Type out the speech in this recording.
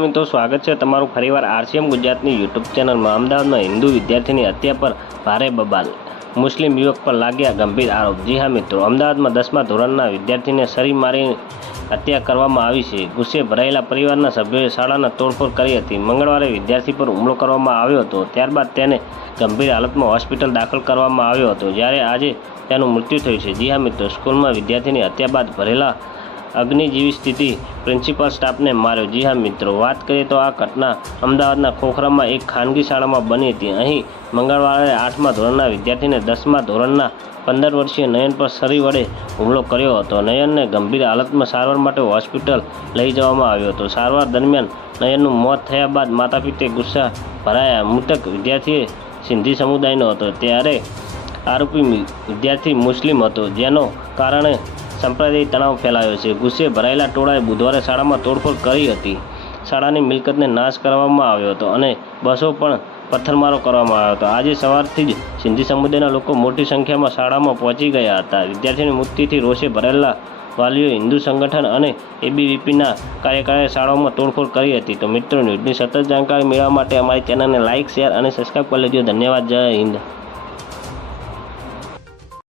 મિત્રો, સ્વાગત છે તમારું ફરીવાર આરસીએમ ગુજરાતની યુટ્યુબ ચેનલમાં. અમદાવાદમાં હિન્દુ વિદ્યાર્થીની હત્યા પર ભારે બબાલ. મુસ્લિમ યુવક પર લાગ્યા ગંભીર આરોપ. જી હા, મિત્રો. અમદાવાદમાં દસમા ધોરણના વિદ્યાર્થીને સરી મારી હત્યા કરવામાં આવી છે. ગુસ્સે ભરાયેલા પરિવારના સભ્યોએ શાળાના તોડફોડ કરી હતી. મંગળવારે વિદ્યાર્થી પર હુમલો કરવામાં આવ્યો હતો. ત્યારબાદ તેને ગંભીર હાલતમાં હોસ્પિટલ દાખલ કરવામાં આવ્યો હતો. જ્યારે આજે તેનું મૃત્યુ થયું છે. જી હા, મિત્રો. સ્કૂલમાં વિદ્યાર્થીની હત્યા બાદ ભરેલા અગ્નિ જેવી સ્થિતિ પ્રિન્સિપાલ સ્ટાફને માર્યો. જી હા મિત્રો, વાત કરીએ તો આ ઘટના અમદાવાદના ખોખરામાં એક ખાનગી શાળામાં બની હતી. અહીં મંગળવારે આઠમા ધોરણના વિદ્યાર્થીને દસમા ધોરણના પંદર વર્ષીય નયન પર સરી વડે હુમલો કર્યો હતો. નયનને ગંભીર હાલતમાં સારવાર માટે હોસ્પિટલ લઈ જવામાં આવ્યો હતો. સારવાર દરમિયાન નયનનું મોત થયા બાદ માતા પિતા ગુસ્સા ભરાયા. મૃતક વિદ્યાર્થીએ સિંધી સમુદાયનો હતો. ત્યારે આરોપી વિદ્યાર્થી મુસ્લિમ હતો, જેનો કારણે સંપ્રદાય તણાવ ફેલાયો છે. ગુસ્સે ભરાયેલા ટોળાએ બુધવારે શાળામાં તોડફોડ કરી હતી. શાળાની મિલકતને નાશ કરવામાં આવ્યો હતો અને બસો પણ પથ્થરમારો કરવામાં આવ્યો હતો. આજે સવારથી જ સિંધી સમુદાયના લોકો મોટી સંખ્યામાં શાળામાં પહોંચી ગયા હતા. વિદ્યાર્થીઓની મુક્તિથી રોષે ભરેલા વાલીઓ હિન્દુ સંગઠન અને એબીવીપીના કાર્યકરોએ શાળાઓમાં તોડફોડ કરી હતી. તો મિત્રો, ન્યૂઝની સતત જાણકારી મેળવવા માટે અમારી ચેનલને લાઇક, શેર અને સબસ્ક્રાઈબ કરી લેજો. ધન્યવાદ. જય હિન્દ.